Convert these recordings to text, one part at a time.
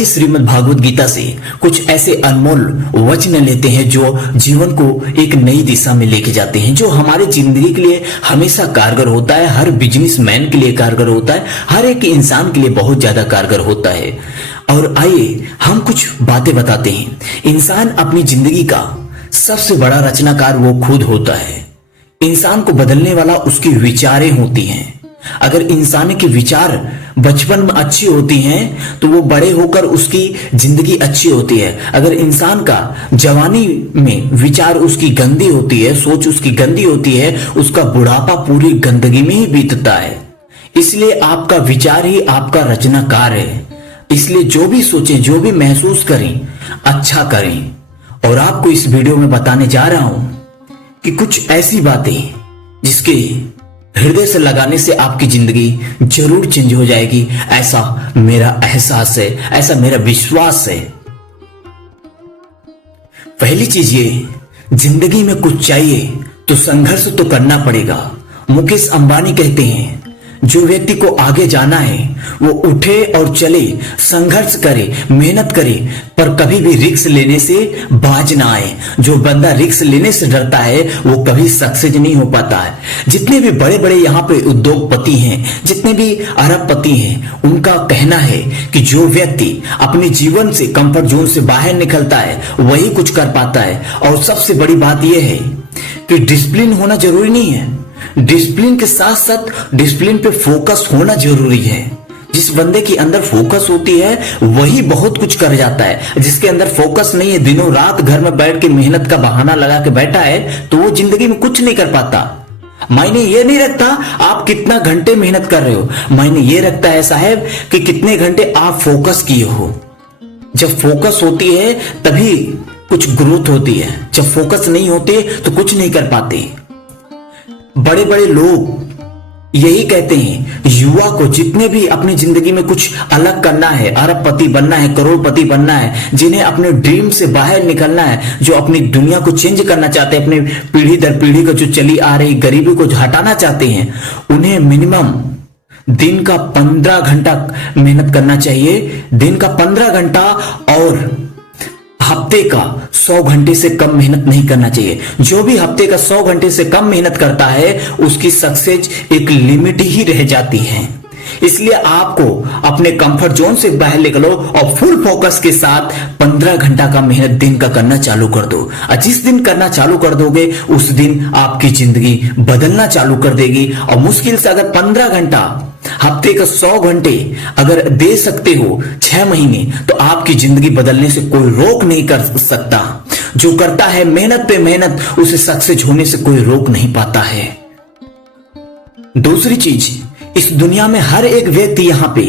आइए श्रीमद् भागवत गीता से कुछ ऐसे अनमोल वचन लेते हैं जो जीवन को एक नई दिशा में लेके जाते हैं, जो हमारे जिंदगी के लिए हमेशा कारगर होता है, हर बिजनेसमैन के लिए कारगर होता है, हर एक इंसान के लिए बहुत ज्यादा कारगर होता है। और आइए हम कुछ बातें बताते हैं। इंसान अपनी जिंदगी का सबसे बड़ा रचनाकार वो खुद होता है। इंसान को बदलने वाला उसकी विचारें होती हैं। अगर इंसान के विचार बचपन में अच्छी होती हैं तो वो बड़े होकर उसकी जिंदगी अच्छी होती है। अगर इंसान का जवानी में विचार उसकी गंदी होती है, सोच उसकी गंदी होती है, उसका बुढ़ापा पूरी गंदगी में ही बीतता है। इसलिए आपका विचार ही आपका रचनाकार है। इसलिए जो भी सोचें, जो भी महसूस करें, अच्छा करें। और आपको इस वीडियो में बताने जा रहा हूं कि कुछ ऐसी बातें जिसके हृदय से लगाने से आपकी जिंदगी जरूर चेंज हो जाएगी, ऐसा मेरा एहसास है, ऐसा मेरा विश्वास है। पहली चीज ये, जिंदगी में कुछ चाहिए तो संघर्ष तो करना पड़ेगा। मुकेश अंबानी कहते हैं, जो व्यक्ति को आगे जाना है वो उठे और चले, संघर्ष करे, मेहनत करे, पर कभी भी रिस्क लेने से बाज ना आए। जो बंदा रिस्क लेने से डरता है वो कभी सक्सेस नहीं हो पाता है। जितने भी बड़े बड़े यहाँ पे उद्योगपति हैं, जितने भी अरबपति हैं, उनका कहना है कि जो व्यक्ति अपने जीवन से, कंफर्ट जोन से बाहर निकलता है वही कुछ कर पाता है। और सबसे बड़ी बात यह है कि डिसिप्लिन होना जरूरी नहीं है, डिसिप्लिन के साथ साथ डिसिप्लिन पे फोकस होना जरूरी है। जिस बंदे के अंदर फोकस होती है वही बहुत कुछ कर जाता है। जिसके अंदर फोकस नहीं है, दिनों रात घर में बैठ के मेहनत का बहाना लगा के बैठा है, तो वो जिंदगी में कुछ नहीं कर पाता। मायने ये नहीं रखता आप कितना घंटे मेहनत कर रहे हो, मायने ये रखता है साहब कि कितने घंटे आप फोकस किए हो। जब फोकस होती है तभी कुछ ग्रोथ होती है, जब फोकस नहीं होते तो कुछ नहीं कर पाते। बड़े बड़े लोग यही कहते हैं, युवा को जितने भी अपनी जिंदगी में कुछ अलग करना है, अरबपति बनना है, करोड़पति बनना है, जिन्हें अपने ड्रीम से बाहर निकलना है, जो अपनी दुनिया को चेंज करना चाहते हैं, अपने पीढ़ी दर पीढ़ी को जो चली आ रही गरीबी को हटाना चाहते हैं, उन्हें मिनिमम दिन का 15 घंटा मेहनत करना चाहिए। दिन का 15 घंटा और हफ्ते का 100 घंटे से कम मेहनत नहीं करना चाहिए। जो भी हफ्ते का 100 घंटे से कम मेहनत करता है उसकी सक्सेस एक लिमिट ही रह जाती है। इसलिए आपको अपने कंफर्ट जोन से बाहर निकलो और फुल फोकस के साथ 15 घंटा का मेहनत दिन का करना चालू कर दो। और जिस दिन करना चालू कर दोगे उस दिन आपकी जिंदगी बदलना चालू कर देगी। और मुश्किल से अगर 15 घंटा, हफ्ते का 100 घंटे अगर दे सकते हो 6 महीने, तो आपकी जिंदगी बदलने से कोई रोक नहीं कर सकता। जो करता है मेहनत पे मेहनत, उसे सक्सेस होने से कोई रोक नहीं पाता है। दूसरी चीज, इस दुनिया में हर एक व्यक्ति यहां पे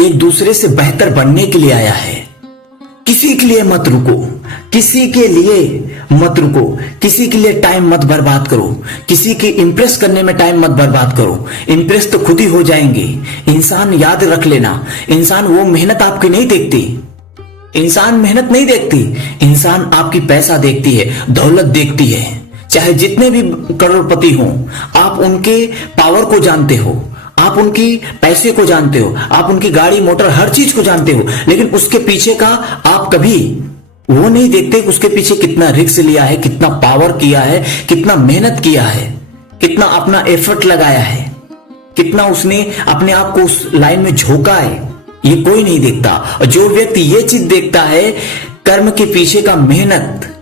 एक दूसरे से बेहतर बनने के लिए आया है। किसी के लिए मत रुको, किसी के लिए मत रुको, किसी के लिए टाइम मत बर्बाद करो, किसी के इंप्रेस करने में टाइम मत बर्बाद करो। इंप्रेस तो खुद ही हो जाएंगे। इंसान, याद रख लेना, इंसान वो मेहनत आपकी नहीं देखती, इंसान मेहनत नहीं देखती, इंसान आपकी पैसा देखती है, दौलत देखती है। चाहे जितने भी करोड़पति हों, आप उनके पावर को जानते हो, आप उनकी पैसे को जानते हो, आप उनकी गाड़ी मोटर हर चीज को जानते हो, लेकिन उसके पीछे का आप कभी वो नहीं देखते कि उसके पीछे कितना रिस्क लिया है, कितना पावर किया है, कितना मेहनत किया है, कितना अपना एफर्ट लगाया है, कितना उसने अपने आप को उस लाइन में झोंका है। ये कोई नहीं देखता। और जो व्यक्ति ये चीज देखता है, कर्म के पीछे का मेहनत,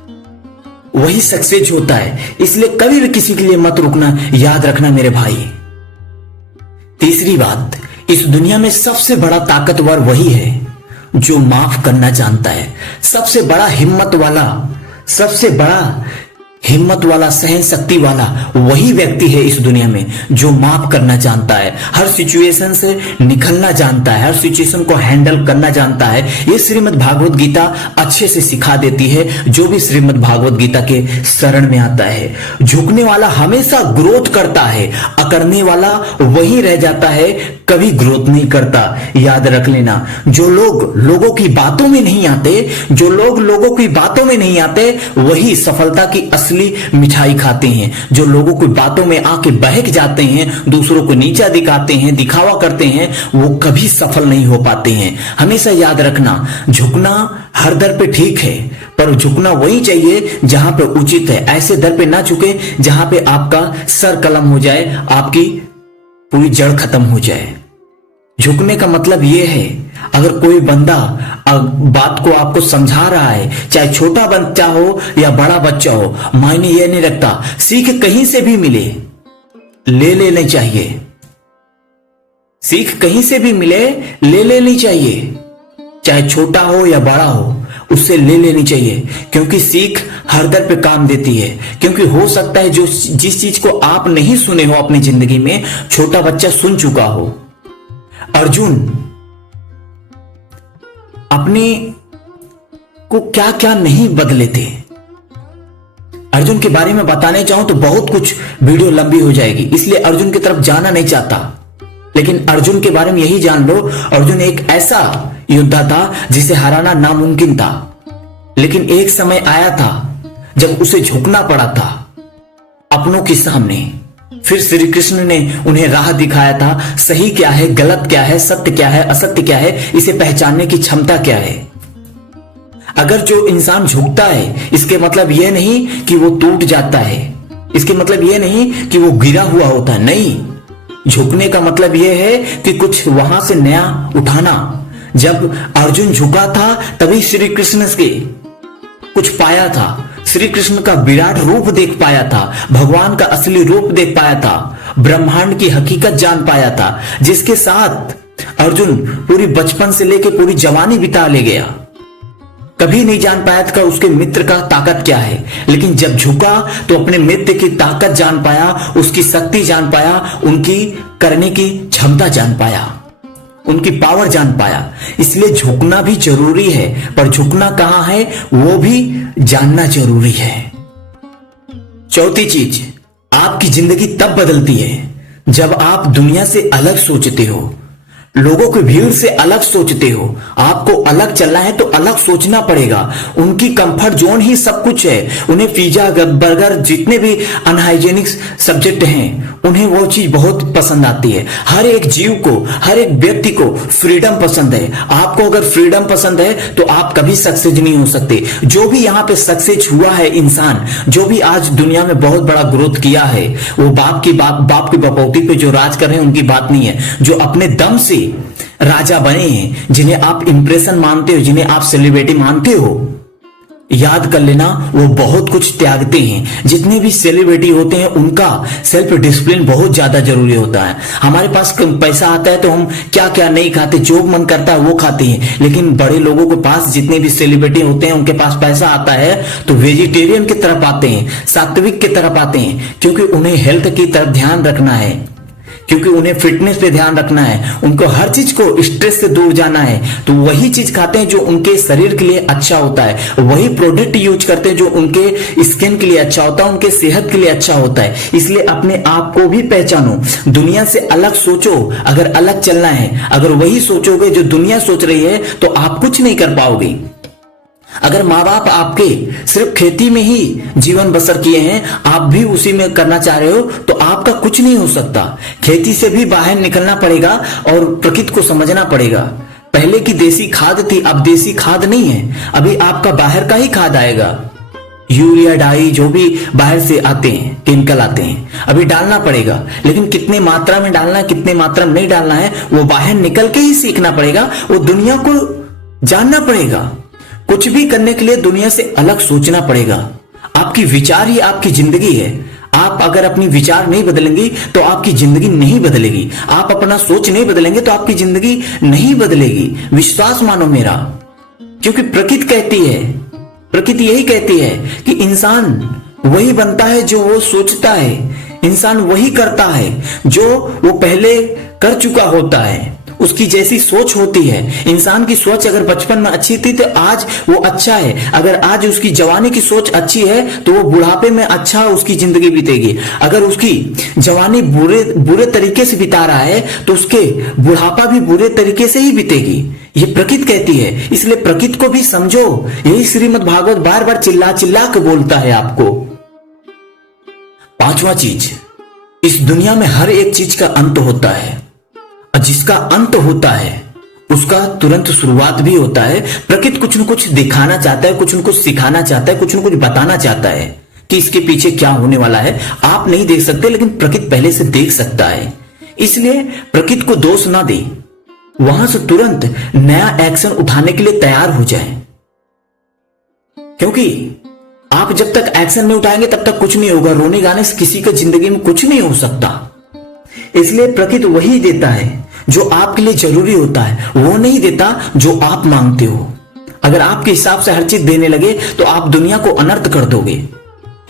वही सक्सेस होता है। इसलिए कभी भी किसी के लिए मत रुकना, याद रखना मेरे भाई। तीसरी बात, इस दुनिया में सबसे बड़ा ताकतवर वही है जो माफ करना जानता है। सबसे बड़ा हिम्मत वाला सहन शक्ति वाला वही व्यक्ति है इस दुनिया में जो माफ करना जानता है, हर सिचुएशन से निकलना जानता है, हर सिचुएशन को हैंडल करना जानता है। ये श्रीमद् भागवत गीता अच्छे से सिखा देती है। जो भी श्रीमद् भागवत गीता के शरण में आता है, झुकने वाला हमेशा ग्रोथ करता है, अकड़ने वाला वही रह जाता है, कभी ग्रोथ नहीं करता। याद रख लेना, जो लोग लोगों की बातों में नहीं आते, जो लोग लोगों की बातों में नहीं आते, वही सफलता की असली असली मिठाई खाते हैं, जो लोगों की बातों में आके बहक जाते हैं, दूसरों को नीचा दिखाते हैं, दिखावा करते हैं, वो कभी सफल नहीं हो पाते हैं। हमेशा याद रखना, झुकना हर दर पे ठीक है, पर झुकना वही चाहिए जहां पे उचित है। ऐसे दर पे ना झुके जहां पे आपका सर कलम हो जाए, आपकी पूरी जड़ खत्म हो जाए। झुकने का मतलब यह है, अगर कोई बंदा बात को आपको समझा रहा है, चाहे छोटा बच्चा हो या बड़ा बच्चा हो, मायने यह नहीं रखता, सीख कहीं से भी मिले ले लेनी चाहिए। सीख कहीं से भी मिले ले लेनी चाहिए, चाहे छोटा हो या बड़ा हो, उससे ले लेनी चाहिए, क्योंकि सीख हर दर पे काम देती है। क्योंकि हो सकता है जो जिस चीज को आप नहीं सुने हो अपनी जिंदगी में, छोटा बच्चा सुन चुका हो। अर्जुन अपने को क्या क्या नहीं बदले थे। अर्जुन के बारे में बताने चाहूं तो बहुत कुछ, वीडियो लंबी हो जाएगी, इसलिए अर्जुन की तरफ जाना नहीं चाहता। लेकिन अर्जुन के बारे में यही जान लो, अर्जुन एक ऐसा योद्धा था जिसे हराना नामुमकिन था। लेकिन एक समय आया था जब उसे झुकना पड़ा था अपनों के सामने। फिर श्री कृष्ण ने उन्हें राह दिखाया था, सही क्या है, गलत क्या है, सत्य क्या है, असत्य क्या है, इसे पहचानने की क्षमता क्या है। अगर जो इंसान झुकता है, इसके मतलब यह नहीं कि वो टूट जाता है, इसके मतलब यह नहीं कि वो गिरा हुआ होता है, नहीं। झुकने का मतलब यह है कि कुछ वहां से नया उठाना। जब अर्जुन झुका था तभी श्री कृष्ण के कुछ पाया था, श्री कृष्ण का विराट रूप देख पाया था, भगवान का असली रूप देख पाया था, ब्रह्मांड की हकीकत जान पाया था, जिसके साथ अर्जुन पूरी बचपन से लेकर पूरी जवानी बिता ले गया। कभी नहीं जान पाया था उसके मित्र का ताकत क्या है, लेकिन जब झुका तो अपने मित्र की ताकत जान पाया, उसकी शक्ति जान पाया, उनकी करने की क्षमता जान पाया, उनकी पावर जान पाया। इसलिए झुकना भी जरूरी है, पर झुकना कहां है वो भी जानना जरूरी है। चौथी चीज, आपकी जिंदगी तब बदलती है जब आप दुनिया से अलग सोचते हो, लोगों की भीड़ से अलग सोचते हो। आपको अलग चलना है तो अलग सोचना पड़ेगा। उनकी कंफर्ट जोन ही सब कुछ है। उन्हें पिज्जा बर्गर जितने भी अनहाइजेनिक सब्जेक्ट हैं, उन्हें वो चीज बहुत पसंद आती है। हर एक जीव को, हर एक व्यक्ति को फ्रीडम पसंद है। आपको अगर फ्रीडम पसंद है तो आप कभी सक्सेस नहीं हो सकते। जो भी यहाँ पे सक्सेस हुआ है इंसान, जो भी आज दुनिया में बहुत बड़ा ग्रोथ किया है, वो बाप की बपौती पे जो राज कर रहे हैं उनकी बात नहीं है। जो अपने दम से राजा बने हैं, जिन्हें आप इंप्रेशन मानते हो, जिन्हें आप सेलिब्रिटी मानते हो, याद कर लेना वो बहुत कुछ त्यागते हैं। जितने भी सेलिब्रिटी होते हैं उनका सेल्फ डिसिप्लिन बहुत ज्यादा जरूरी होता है। हमारे पास पैसा आता है तो हम क्या क्या नहीं खाते, जो मन करता है वो खाते हैं। लेकिन बड़े लोगों के पास, जितने भी सेलिब्रिटी होते हैं, उनके पास पैसा आता है तो वेजिटेरियन की तरफ आते हैं, सात्विक की तरफ आते हैं, क्योंकि उन्हें हेल्थ की तरफ ध्यान रखना है, क्योंकि उन्हें फिटनेस पे ध्यान रखना है, उनको हर चीज को स्ट्रेस से दूर जाना है। तो वही चीज खाते हैं जो उनके शरीर के लिए अच्छा होता है, वही प्रोडक्ट यूज करते हैं जो उनके स्किन के लिए अच्छा होता है, उनके सेहत के लिए अच्छा होता है। इसलिए अपने आप को भी पहचानो, दुनिया से अलग सोचो। अगर अलग चलना है, अगर वही सोचोगे जो दुनिया सोच रही है, तो आप कुछ नहीं कर पाओगे। अगर माँ बाप आपके सिर्फ खेती में ही जीवन बसर किए हैं, आप भी उसी में करना चाह रहे हो, तो आपका कुछ नहीं हो सकता। खेती से भी बाहर निकलना पड़ेगा और प्रकृति को समझना पड़ेगा। पहले की देसी खाद थी, अब देसी खाद नहीं है, अभी आपका बाहर का ही खाद आएगा। यूरिया, डाई, जो भी बाहर से आते हैं, केमिकल आते हैं, अभी डालना पड़ेगा। लेकिन कितने मात्रा में डालना है, कितने मात्रा में नहीं डालना है, वो बाहर निकल के ही सीखना पड़ेगा, वो दुनिया को जानना पड़ेगा। कुछ भी करने के लिए दुनिया से अलग सोचना पड़ेगा। आपकी विचार ही आपकी जिंदगी है। आप अगर अपनी विचार नहीं बदलेंगे तो आपकी जिंदगी नहीं बदलेगी। आप अपना सोच नहीं बदलेंगे तो आपकी जिंदगी नहीं बदलेगी। विश्वास मानो मेरा, क्योंकि प्रकृति कहती है, प्रकृति यही कहती है कि इंसान वही बनता है जो वो सोचता है, इंसान वही करता है जो वो पहले कर चुका होता है, उसकी जैसी सोच होती है। इंसान की सोच अगर बचपन में अच्छी थी तो आज वो अच्छा है। अगर आज उसकी जवानी की सोच अच्छी है तो वो बुढ़ापे में अच्छा उसकी जिंदगी बीतेगी। अगर उसकी जवानी बुरे तरीके से बिता रहा है तो उसके बुढ़ापा भी बुरे तरीके से ही बीतेगी। ये प्रकृति कहती है, इसलिए प्रकृति को भी समझो। यही श्रीमद् भागवत बार बार चिल्ला चिल्ला के बोलता है आपको। पांचवा चीज, इस दुनिया में हर एक चीज का अंत होता है और जिसका अंत होता है उसका तुरंत शुरुआत भी होता है। प्रकृति कुछ न कुछ दिखाना चाहता है, कुछ न कुछ सिखाना चाहता है, कुछ न कुछ बताना चाहता है कि इसके पीछे क्या होने वाला है। आप नहीं देख सकते लेकिन प्रकृति पहले से देख सकता है। इसलिए प्रकृति को दोष ना दे, वहां से तुरंत नया एक्शन उठाने के लिए तैयार हो जाए, क्योंकि आप जब तक एक्शन नहीं उठाएंगे तब तक कुछ नहीं होगा। रोने गाने से किसी का जिंदगी में कुछ नहीं हो सकता। इसलिए प्रकृति वही देता है जो आपके लिए जरूरी होता है, वो नहीं देता जो आप मांगते हो। अगर आपके हिसाब से हर चीज देने लगे तो आप दुनिया को अनर्थ कर दोगे।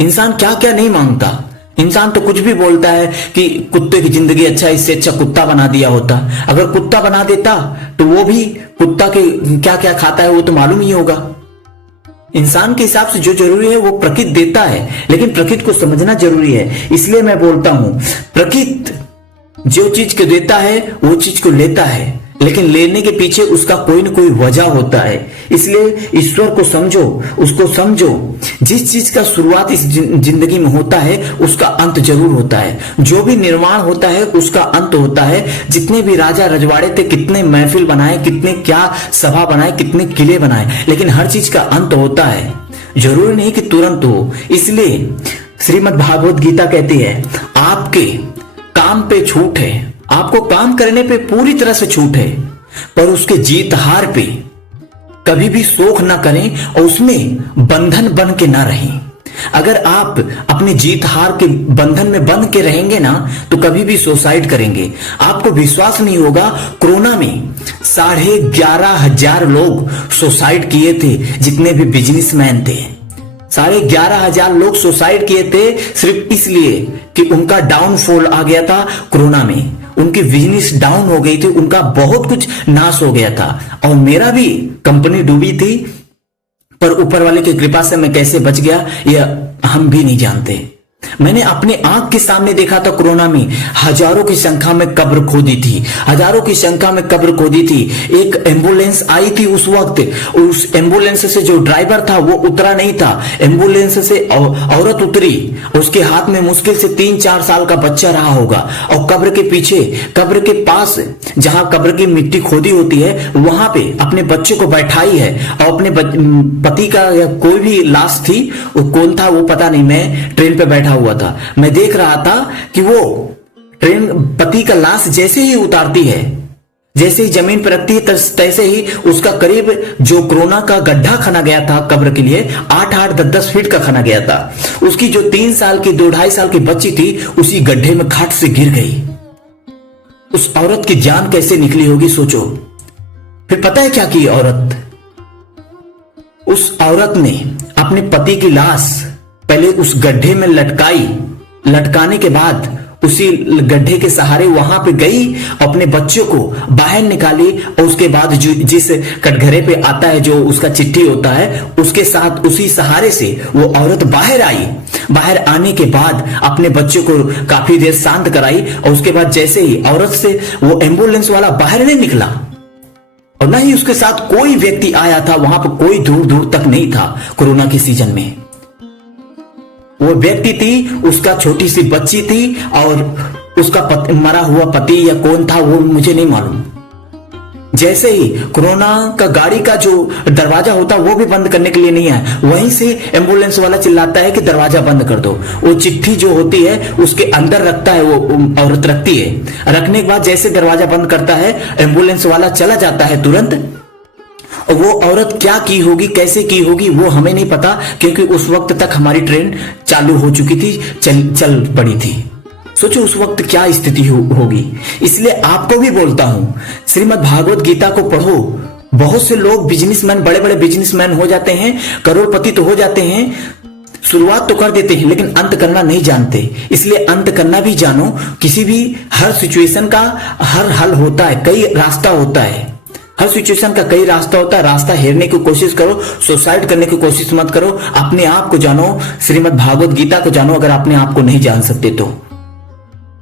इंसान क्या क्या नहीं मांगता। इंसान तो कुछ भी बोलता है कि कुत्ते की जिंदगी अच्छा, इससे अच्छा कुत्ता बना दिया होता। अगर कुत्ता बना देता तो वो भी कुत्ता के क्या क्या खाता है वो तो मालूम ही होगा। इंसान के हिसाब से जो जरूरी है वो प्रकृति देता है, लेकिन प्रकृति को समझना जरूरी है। इसलिए मैं बोलता हूं, प्रकृति जो चीज को देता है वो चीज को लेता है, लेकिन लेने के पीछे उसका कोई न कोई वजह होता है। इसलिए ईश्वर को समझो, उसको समझो। जिस चीज का शुरुआत इस जिंदगी में होता है उसका अंत जरूर होता है। जो भी निर्माण होता है उसका अंत होता है। जितने भी राजा रजवाड़े थे, कितने महफिल बनाए, कितने क्या सभा बनाए, कितने किले बनाए, लेकिन हर चीज का अंत होता है। जरूरी नहीं कि तुरंत हो। इसलिए श्रीमद् भागवत गीता कहती है, आपके काम पे छूट है, आपको काम करने पे पूरी तरह से छूट है, पर उसके जीत हार पे कभी भी शोक ना करें और उसमें बंधन बन के ना रहें। अगर आप अपने जीत हार के बंधन में बंध के रहेंगे ना तो कभी भी सुसाइड करेंगे। आपको विश्वास नहीं होगा, कोरोना में 11,500 लोग सुसाइड किए थे। जितने भी बिजनेसमैन थे 11,500 लोग सुसाइड किए थे, सिर्फ इसलिए कि उनका डाउनफॉल आ गया था। कोरोना में उनकी बिजनेस डाउन हो गई थी, उनका बहुत कुछ नाश हो गया था। और मेरा भी कंपनी डूबी थी, पर ऊपर वाले की कृपा से मैं कैसे बच गया यह हम भी नहीं जानते। मैंने अपने आंख के सामने देखा था, कोरोना में हजारों की संख्या में कब्र खोदी थी, हजारों की संख्या में कब्र खोदी थी। एक एम्बुलेंस आई थी उस वक्त, उस एम्बुलेंस से जो ड्राइवर था वो उतरा नहीं था। एम्बुलेंस से औरत उतरी, उसके हाथ में मुश्किल से 3-4 साल का बच्चा रहा होगा, और कब्र के पीछे, कब्र के पास जहां कब्र की मिट्टी खोदी होती है वहां पे अपने बच्चे को बैठाई है। और अपने पति का या कोई भी लाश थी, वो कौन था वो पता नहीं। मैं ट्रेन पे बैठा हुआ था, मैं देख रहा था कि वो ट्रेन पति का लाश जैसे ही उतारती है, जैसे ही जमीन पर रखती है, तैसे ही उसका करीब जो कोरोना का गड्ढा खना गया था कब्र के लिए, 8-8, 10-10 फीट का खना गया था। उसकी जो 3 साल की 2-2.5 साल की बच्ची थी उसी गड्ढे में खाट से गिर गई। उस औरत की जान कैसे निकली होगी सोचो। फिर पता है क्या की औरत? उस औरत ने अपने पति की लाश पहले उस गड्ढे में लटकाई, लटकाने के बाद उसी गड्ढे के सहारे वहां पे गई, अपने बच्चों को बाहर निकाली, और उसके बाद जिस कटघरे पे आता है जो उसका चिट्ठी होता है, उसके साथ उसी सहारे से वो औरत बाहर आई। बाहर आने के बाद अपने बच्चों को काफी देर शांत कराई, और उसके बाद जैसे ही औरत से वो एम्बुलेंस वाला बाहर नहीं निकला, और ना ही उसके साथ कोई व्यक्ति आया था, वहां पर कोई दूर दूर तक नहीं था। कोरोना के सीजन में वो व्यक्ति थी, उसका छोटी सी बच्ची थी, और उसका मरा हुआ पति या कौन था वो मुझे नहीं मालूम। जैसे ही कोरोना का गाड़ी का जो दरवाजा होता वो भी बंद करने के लिए नहीं आया, वहीं से एम्बुलेंस वाला चिल्लाता है कि दरवाजा बंद कर दो। वो चिट्ठी जो होती है उसके अंदर रखता है, वो औरत रखती है। रखने के बाद जैसे दरवाजा बंद करता है, एम्बुलेंस वाला चला जाता है तुरंत। और वो औरत क्या की होगी, कैसे की होगी वो हमें नहीं पता, क्योंकि उस वक्त तक हमारी ट्रेन चालू हो चुकी थी, चल पड़ी थी। सोचो उस वक्त क्या स्थिति होगी। इसलिए आपको भी बोलता हूं, श्रीमद् भागवत गीता को पढ़ो। बहुत से लोग बिजनेसमैन, बड़े बड़े बिजनेसमैन हो जाते हैं, करोड़पति तो हो जाते हैं, शुरुआत तो कर देते हैं, लेकिन अंत करना नहीं जानते। इसलिए अंत करना भी जानो। किसी भी हर सिचुएशन का हर हल होता है, कई रास्ता होता है। हर सिचुएशन का कई रास्ता होता है। रास्ता हेरने की कोशिश करो, सुसाइड करने की कोशिश मत करो। अपने आप को जानो, श्रीमद् भागवत गीता को जानो, अगर अपने आप को नहीं जान सकते तो।